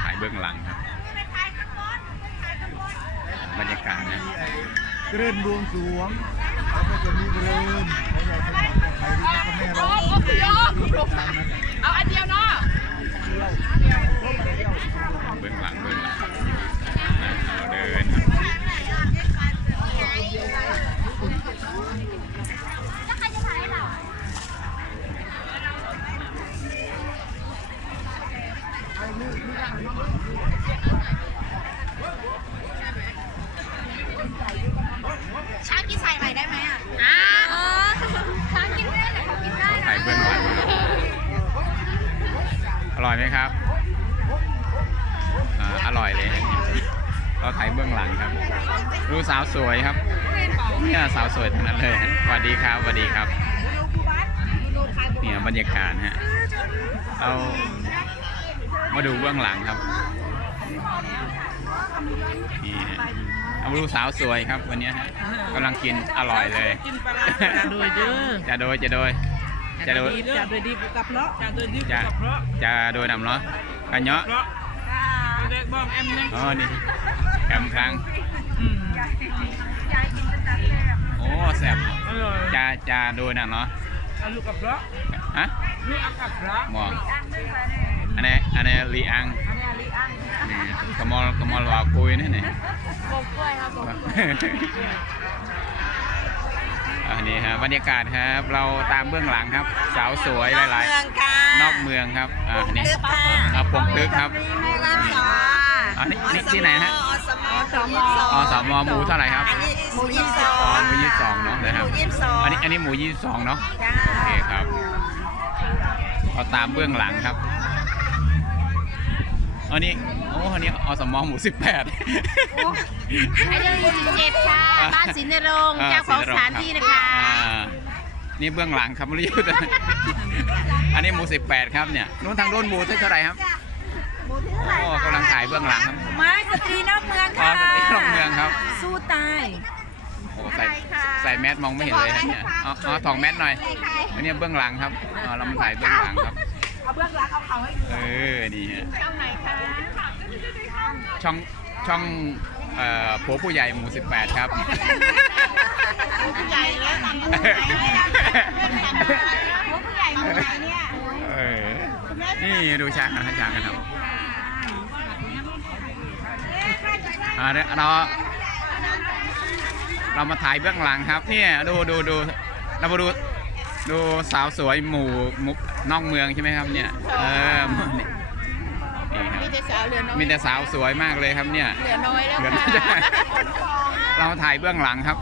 ถ่ายเบื้องหลังครับบรรยากาศนะเกริ่นบวงสรวงแล้วก็จะมีเกริ่นเขาอยากจะทำกับใครที่ก็แม่เราโอ้โหคุณโยมเอาอันเดียวเนาะเบื้องหลังเบื้องหลังนะเราเดิน ช้างกินใส่ใหม่ได้ไหมอะอ่าช้างกินไม่ได้แต่เขากินได้ถ่ายเบื้องหลังครับอร่อยไหมครับอ่าอร่อยเลยเราถ่ายเบื้องหลังครับดูสาวสวยครับเนี่ยสาวสวยทั้งนั้นเลยสวัสดีครับสวัสดีครับเนี่ยบรรยากาศฮะเรา มาดูเบื้องหลังครับนี่ฮะเอามาดูสาวสวยครับวันนี้ฮะกำลังกินอร่อยเลยกินปลาร้าจะโดยเด้อจะโดยจะโดยจะโดยจะโดยดีกับเลาะจะโดยดีจะกับเลาะจะโดยนำเนาะกันเนาะเลาะเด็กบ้องแอมเนี่ยอ๋อนี่แอมครั้งอืมโอ้แซ่บอร่อยจะจะโดยนำเนาะเอาลูกกับเลาะฮะลูกเอากับเลาะหมอ อันนี้อันนี้ลีอังนี่กมอลกมอลว่าคุยนี่นี่โกกล้วยครับโกกล้วยอันนี้ฮะบรรยากาศครับเราตามเบื้องหลังครับ สาวสวยหลาย เมืองค่ะๆ นอกเมืองครับอ่านี่อ่าปงตึกครับ ไม่รับสาอันนี้นี่ที่ไหนฮะ อสมอสมอสมหมูเท่าไหร่ครับอันนี้หมูยี่สิบสองอ๋อหมูยี่สิบสองเนาะนะหครับมูยี่สิบสองอันนี้อันนี้หมูยี่สิบสองเนาะ จ้าโอเคครับเราตามเบื้องหลังครับ อันนี้โอ้อันนี้อสมหมูสิบแปด ไอเดียหมูสิบเจ็ดค่ะบ้านสินนรงค์เจ้าของสถานที่นะคะอ่านี่เบื้องหลังครับไม่รู้อยู่แต่อันนี้หมูสิบแปดครับเนี่ยนู้นทางโน้นหมูเท่าไหร่ครับโอ้กำลังถ่ายเบื้องหลังครับ ไม้สตรีนอกเมืองอ๋อค่ะสตรีนอกเมืองครับ สู้ตายโอ้ใส่ใส่แมสมองไม่เห็นเลยครับเนี่ยอ๋ออ๋อถองแมสหน่อยอันนี้เบื้องหลังครับอ๋อเรามาถ่ายเบื้องหลังครับ เอาเบื้องหลังเอาเขาให้ดูเออ นี่ฮะ ช่องไหนคะช่องช่องเอ่อผัวผู้ใหญ่หมู่18 ครับ ผู้ใหญ่แล้วตามผู้ใหญ่ผู้ใหญ่หมู่ไหนเนี่ยเออนี่ดูฉากนะฉากกันครับอ่าเดี๋ยวเราเรามาถ่ายเบื้องหลังครับ เนี่ยดูดูดูเรามาดูดูสาวสวยหมู่หมุก นอกเมืองใช่ไหมครับเนี่ยเออนี่นี่ครับมีแต่สาวเหลือน้อยมีแต่สาวสวยมากเลยครับเนี่ยเหลือน้อยแล้วเหลือน้ค่ะอยเรามาถ่ายเบื้องหลังครับ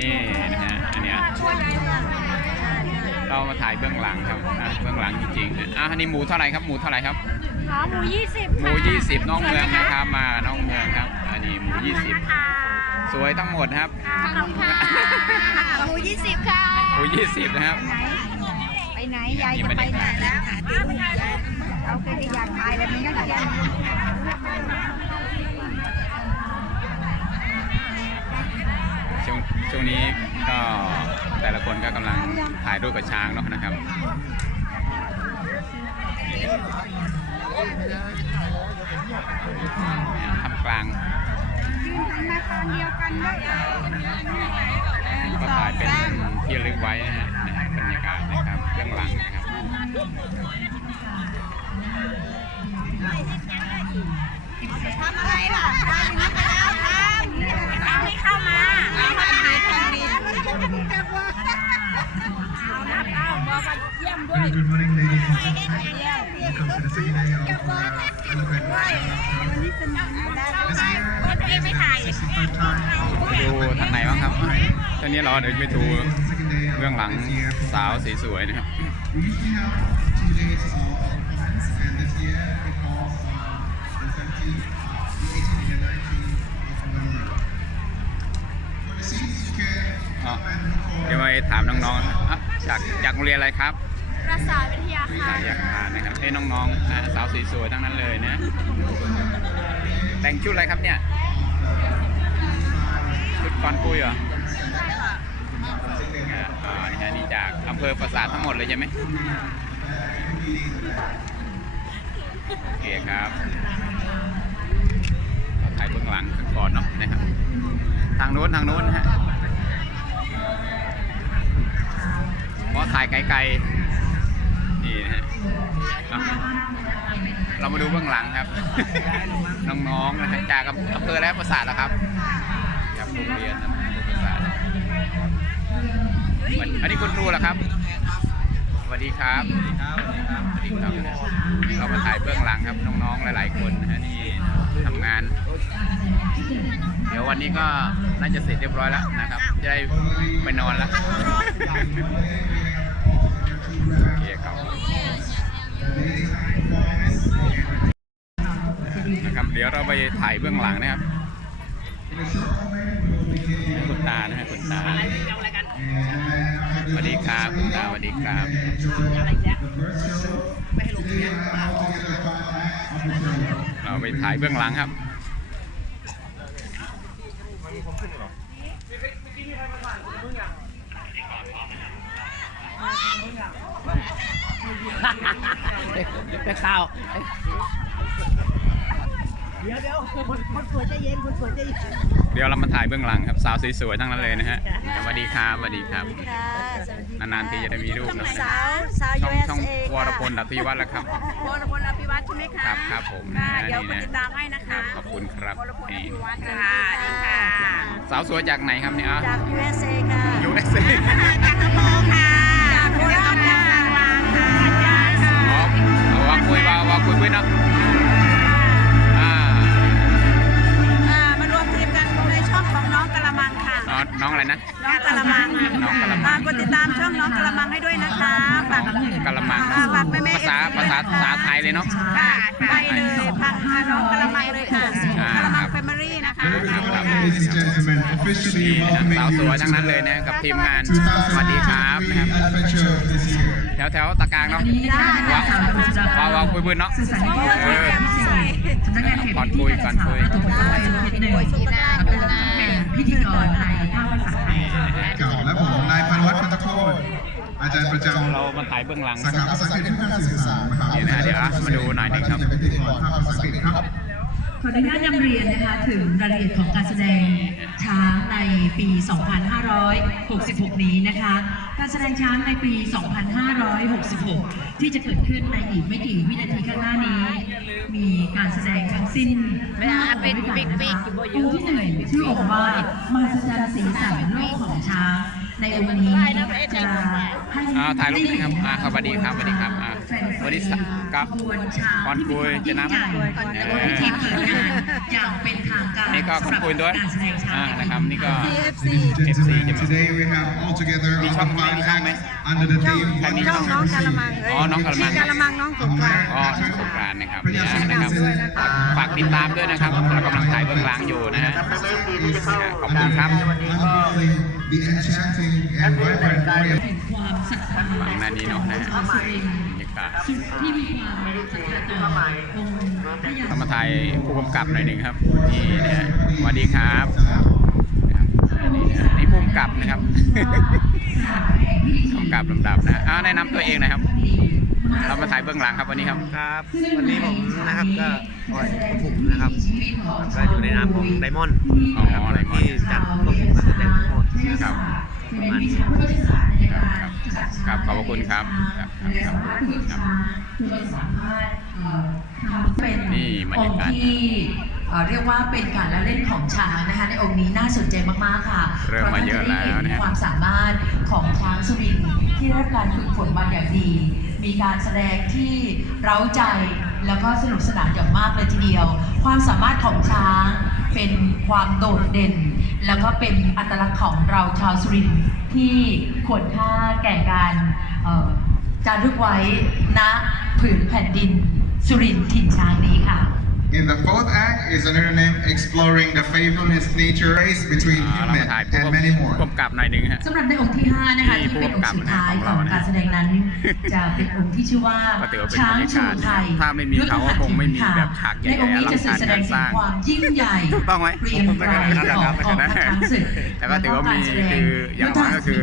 นี่นะฮะอันเนี้ยเรามาถ่ายเบื้องหลังครับอะเบื้องหลังจริงๆนะอะอันนี้หมูเท่าไหร่ครับหมูเท่าไหร่ครับ ขาหมูยี่สิบหมูยี่สิบน้องเมืองนะครับมาน้องเมืองครับอันนี้หมูยี่สิบสวยทั้งหมดครับหมูยี่สิบค่ะ หมูยี่สิบนะครับ ไปไหน ยายจะไปไหนแล้วหาตีลูกยายเอาเคยอยากตายแบบนี้ก็ได้ช่วงช่วงนี้ก็แต่ละคนก็กำลังถ่ายรูปกับช้างเนาะนะครับ ทำกลางก็ถ่ายเป็นที่ระลึกไว้นะฮะนะฮะบรรยากาศนะครับเบื้องหลังนะครับทำอะไรล่ะได้ยินไปแล้วทำเอาให้เข้ามาเอาทำดีทำดีเอานับเอาบอกว่าเยี่ยมด้วย ดูทางไหนบ้างครับตอนนี้เราเดินไปดูเบื้องหลังสาวสีสวยนะครับเดี๋ยวไปถามน้องๆจากจากโรงเรียนอะไรครับ รักษาวิทยาวิค่ะทยาคารนะครับให้น้องๆนะสาวสวยๆทั้งนั้นเลยนะ แต่งชุดอะไรครับเนี่ย ชุดกอนปุยเหรออ่ากอำเภอปราสาททั้งหมดเลยใช่ไหมโอเคครับเราถ่ายเบื้องหลังกันก่อนเนาะนะครับ ทางโน้นทางโน้นฮะเพราะถ่ายไกลๆ เอาเรามาดูเบื้องหลังครับ น้องๆนะฮะจากอำเภอและประสาทแล้วครับจากโรงเรียนนะประสาทอันนี้คุณครูเหรอครับสวัสดีครับสวัสดีครับสวัสดีครับเรามาถ่ายเบื้องหลังครับน้องๆหลาย ๆ คนนะฮะนี่ทำงาน เดี๋ยววันนี้ก็น่าจะเสร็จเรียบร้อยแล้วนะครับจะได้ไปนอนแล้วโอเคครับ นะครับ เดี๋ยวเราไปถ่ายเบื้องหลังนะครับคุณตานะฮะคุณตาสวัสดีครับคุณตาสวัสดีครับเราไปถ่ายเบื้องหลังครับ ไปข่าว เดี๋ยวเดี๋ยวคนคนสวยใจเย็นคนสวยใจเย็นเดี๋ยวเรามาถ่ายเบื้องหลังครับสาวสวยๆทั้งนั้นเลยนะฮะสวัสดีครับสวัสดีครับ ค่ะสวัสดีนานๆทีจะได้มีรูปนะ สาวสาว ช่อง USA ช่องวรพลค่ะดัตยวัฒน์แล้วครับ วรพลอภิวัฒน์ใช่ไหมคะครับครับผมค่ะนะเดี๋ยวนี่กดนะ ติดตามให้นะครัคะบขอบคุณครับวรพลอนี่ภิวัฒน์ค่ะดีค่ะสาวสวยจากไหนครับเนี่ยจาก USA ค่ะ ยูเอสเอจากกระโปงค่ะ คุยวางวางคุยคุยเนาะอ่าอ่ามารวมทีมกันในช่องของน้องกะละมังค่ะ น้องน้องอะไรนะ น้องกะละมังน้องกะละมัง อ่ากดติดตามช่องน้องกะละมังให้ด้วยนะคะฝากกะละมังอ่าฝากแม่แม่ภาษาภาษาภาษาไทยเลยเนาะ ค่ะไปเลยพังค่ะน้องกะละมังเลยค่ะอ่า กะละมังแฟมิลี่นะคะครับครับ Ladies and gentlemen, นี่ officially นะ welcoming สาวส you วยทั้งนั้น to เลย the นะกับทีมงานสวัสดีครับนะครับ 2023 adventure of this year. แถวแถวตะกลางเนาะว้าวว้าวว้าวคุยบืนเนาะเออก่อนคุยก่อนคุยพิธีกรในภาคภาษาไทยเก่าและผมนายพันวัฒน์พันตะโคตรอาจารย์ประจำเรามาถ่ายเบื้องหลังสาขาภาษาอังกฤษเพื่อการสื่อสารมหาวิทยาลัยเดี๋ยวนะเดี๋ยวมาดูหน่อยหนึ่งครับเป็นพิธีกรภาคภาษาอังกฤษครับขออนุญาตนำเรียนนะคะถึงรายละเอียดของการแสดงช้างในปี 2566 นี้นะคะ การแสดงช้างในปี 2566 ที่จะเกิดขึ้นในอีกไม่กี่วินาทีข้างหน้านี้ มีการแสดงทั้งสิ้นห้าองค์ด้วยกันนะคะองค์ที่หนึ่งชื่อองค์ว่ามาสจันสีสันโลกของช้าง ในองค์นี้จะให้อ่าถ่ายรูปหนะครับอ่าครับสวัสดีครับสวัสดีครับอ่าวันนี้สักครับขบวนช้างก่อนคุยจะนำยิ่งใหญ่และก็พิธีเปิดงาน อย่างเป็นทางการนี่ก็ขอบคุณด้วยการแสดงช้างอ่านะครับนี่ก็ TFC Ladies and FC gentlemen, today we have all together มี all ช่อง the ไหม five มีช่องไหม acts under the theme ใครมีช่องน้องกะละมังเอ้ยอ๋อน้องกะละมังกะละมังน้องสงกรานต์อ๋อสงกรานต์นะครับเนี่ยนะครับฝากติดตามด้วยนะครับเรากำลังถ่ายเบื้องหลังอยู่นะฮะขอบคุณครับ unveiling the enchanting and vibrant Korean แห่ง ความศรัทธาฝั่งหน้านี้เนาะนะฮะชาวสุรินทร์บรรยากาศสุดที่มีความศรัทธาต่อองค์พระยาเรามาถ่ายผู้กำกับหน่อยหนึ่งครับนี่นะฮะสวัสดีครับนะครับอ่านี่นะนี่ผู้กำกับนะครับกำกับลำดับนะอ่าแนะนำตัวเองหนะครับ เรามาถ่ายเบื้องหลังครับวันนี้ครับ ครับ วันนี้ผมนะครับก็อ่อยผมนะครับก็อยู่ในนามของไดมอนด์อ๋อนะครับ Diamond ที่จัดควบคุมการแสดงทั้งหมดครับประมาณนี้ ครับครับครับขอบพระคุณครับครับครับครับครับเป็นนี่บรรยางค์กาศที่เอ่อเรียกว่าเป็นการละเล่นของช้างนะคะในองค์นี้น่าสนใจมากๆค่ะเริ่มมาเยอะแล้วนะพราาจได้เห็ความสามารถของช้างสุรินที่ได้รับการฝึกฝนมาอย่างดี มีการแสดงที่เร้าใจแล้วก็สนุกสนานอย่างมากเลยทีเดียว ความสามารถของช้างเป็นความโดดเด่น แล้วก็เป็นอัตลักษณ์ของเราชาวสุรินทร์ ที่ควรค่าแก่การจารึกไว้ณผืนแผ่นดินสุรินทร์ถิ่นช้างนี้ค่ะ In the fourth act is another name exploring the faithfulness nature race between อ่าเรา human มาถ่ายผู้ and many more. กำกับหน่อยหนึงฮะ สำหรับในองค์ที่ 5 นะคะนี่ที่เป็นองค์สุดท้ายผู้ของกำกับการแสดงนั้น จะเป็นองค์ที่ชื่อว่าก็ถือว่าเป็นช้างบรรยาชูกาศไทยถ้าไม่มีเขาก็คงไม่มีแบบฉากใหญ่ๆในองค์นี้จะสื่อแสดงอลังการงานสถึงร้างความยิ่งใหญ่ถูกต้องไหมเปรียมปรายของกองทัพช้างศึกแต่ก็ถือว่ามีแล้วคืออย่างน้อยก็คือ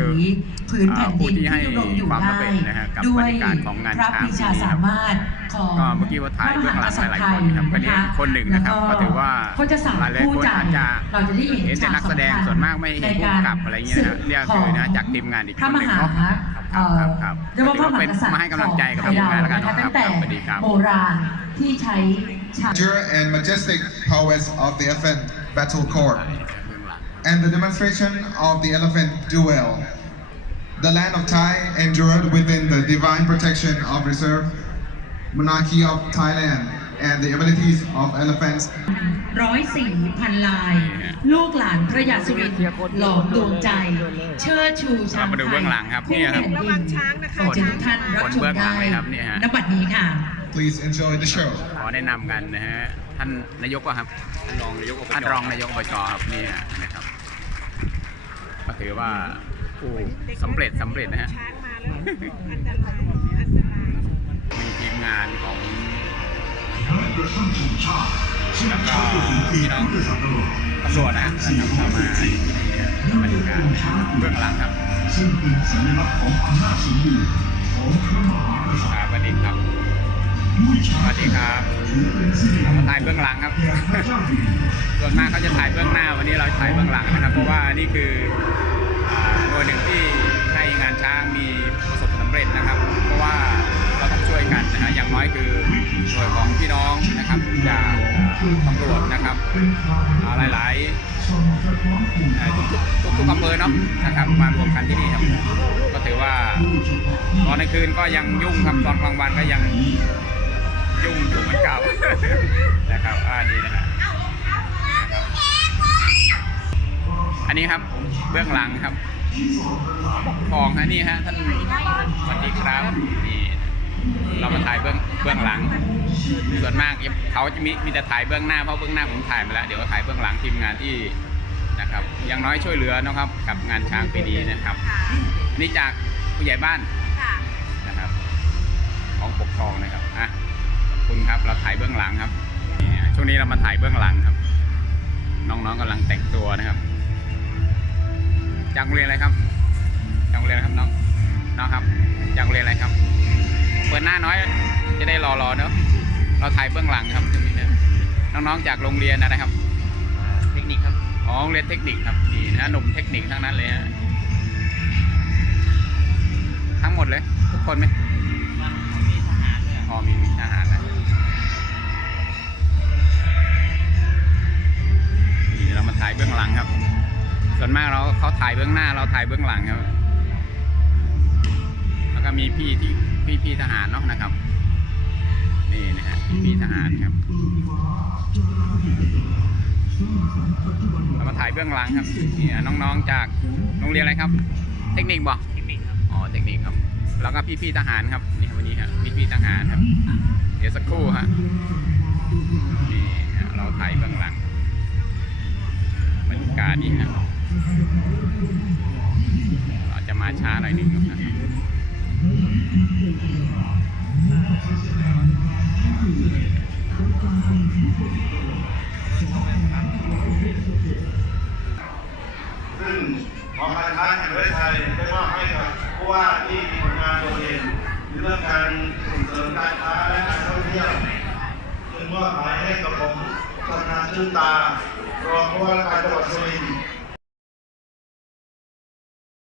พื้นแผ่นผู้ดินที่ให้ที่ดำรงอยู่ความได้สำเร็จนะฮะกับบด้วบรยรยากาศของงานพระช้างวิชาปีนี้ครับสามารถ ของก็เมื่อกี้ว่าถ่ายเบื้องหลังหลายๆคนนะครับก็นี่คนหนึ่งนะครับก็ถือว่าเขาจะสามหลายๆผู้คนใจอาจจะเราจะได้เห็นเห็นแต่นักแสดงส่วนมากไม่เห็นผู้กำกับอะไรเงี้ยนะเนี่ยคือนะจากทีมงานอีกคนหนึ่งเนาะครับครับครับเรียกว่าพระมหากษัตริย์มาให้กำลังใจกับทีมงานแล้วกันของนะไทยครับเราสวัสดีครับโบราณที่ใช้ฉาก Grandeur and majestic prowess of the elephant battle court เบื้องหลัง and the demonstration of the elephant duel. The land of Thai endured within the divine protection of reserve monarchy of Thailand and the abilities of elephants ร้อยสี่พันลาย ลูกหลานพระยาสุรินทร์หลอมดวงใจ เชิดชูช้างเรามาดูเบื้องหลังครับคู่เนี่ยครับแผ่นดินขอเชิญทุกท่านรับชมเบื้องหลัได้งเลยครับเนี่ยฮะณบัดนี้ค่ะ Please enjoy the show. ขอแนะนำกันนะฮะ ท่านนายกอะครับ ท่านรองนายกท่านรองนายกอบจครับนี่ฮะนะครับ ก็ถือว่าผู้สำเร็จสำเร็จนะฮะช้างมาแล้วอันตรายอันตรายมีทีมงานของแล้วก็พี่น้องตำรวจนะฮะนะครับเข้ามาที่นี่บรรยากาศเบื้องหลังครับซึ่งเป็นสัญลักษณ์ของอำนาจสมบูรณ์ของพระมหากษัตริย์ครับสวัสดีครับมุ้ยสช้างวัสดีครับถือเป็นสิริเรามาถ่ายเบื้องหลังครับแก่พระเจ้าอยู่หัวส่วนมากเขาจะถ่ายเบื้องหน้า วันนี้เราถ่ายเบื้องหลังนะครับ เพราะว่านี่คืออ่าหน่วยหนึ่งที่ให้งานช้างมีประสบความสำเร็จนะครับ เพราะว่าเราต้อง ช่วยกันนะฮะอย่างน้อยคือหน่วยของพี่น้องนะครับจากอ่าตำรวจนะครับเป็นทางอ่าหลายๆทุกๆทุกๆอำเภอเนาะนะครับมารวมกันที่นี่ครับก็ถือว่าตอนกลางคืนก็ยังยุ่งครับตอนกลางวันก็ยังยุ่งอยู่เหมือนเก่านะครับอ่านี่นะฮะอันนี้ครับเบื้องหลังครับปกครองฮะนี่ฮะท่านสวัสดีครับนี่ เรามาถ่ายเบื้องเบื้องหลัง ส่วนมากเขาจะมีมีแต่ถ่ายเบื้องหน้าเพราะเบื้องหน้าผมถ่ายมาแล้วเดี๋ยวถ่ายเบื้องหลังทีมงานที่นะครับย่างน้อยช่วยเหลือนะครับกับงานช้างปีนี้นะครับอันนี้จากผู้ใหญ่บ้านนะครับของปกครองนะครับอะคุณครับเราถ่ายเบื้องหลังครับช่วงนี้เรามาถ่ายเบื้องหลังครับ น้องๆกำลังแต่งตัวนะครับจากโรงเรียนอะไรครับจากโรงเรียนครับน้องน้องครับจากโรงเรียนอะไรครับ เปิดหน้าน้อย จะได้รอรอๆเนอะเราถ่ายเบื้องหลังครับตรงนี้นะน้องๆจากโรงเรียนอะไรครับ เทคนิคครับอ๋อโรงเรียนเทคนิคครับนี่นะหนุ่มเทคนิคทั้งนั้นเลยฮะทั้งหมดเลย ทุกคนไหมอ๋อมีทหารนะนี่เรามาถ่ายเบื้องหลังครับ ส่วนมากเราเขาถ่ายเบื้องหน้าเราถ่ายเบื้องหลังครับ แล้วก็มีพี่ที่ พี่พี่ทหารเนาะนะครับ นี่นะฮะพี่พี่ทหารครับเรามาถ่ายเบื้องหลังครับนี่น้องๆจากโรงเรียนอะไรครับ เทคนิคบ่เทคนิคครับอ๋อเทคนิคครับ แล้วก็พี่พี่ทหารครับนี่ครับวันนี้ครับพี่พี่ทหารครับ เดี๋ยวสักครู่ฮะนี่ฮะเราถ่ายเบื้องหลังบรรยากาศนี่ฮะเราจะมาช้าหน่อยหนึ่งนะครับ Thank you.